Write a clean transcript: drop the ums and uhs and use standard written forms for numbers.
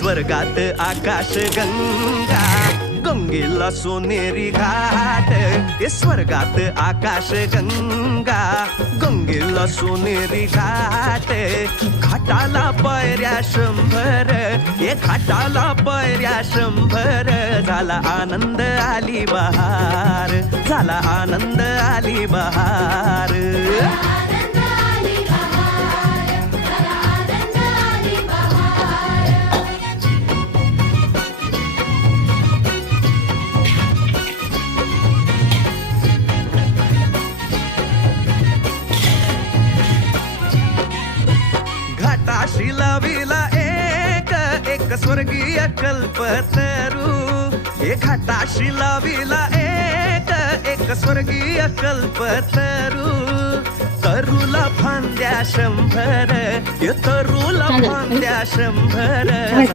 स्वर्गात आकाश गंगा गंगेला सोनेरी घाट स्वर्गात आकाश गंगा गंगेला सोनेरी घाट घाटाला पायऱ्या 100 घाटाला पायऱ्या 100 झाला आनंद आली बहार झाला आनंद आली बहार घाटाशी लाविला एक स्वर्गीय कल्पतरू घाटाशी लाविला एक स्वर्गीय कल्पतरू तरुला फांद्या 100 तरुला फांद्या 100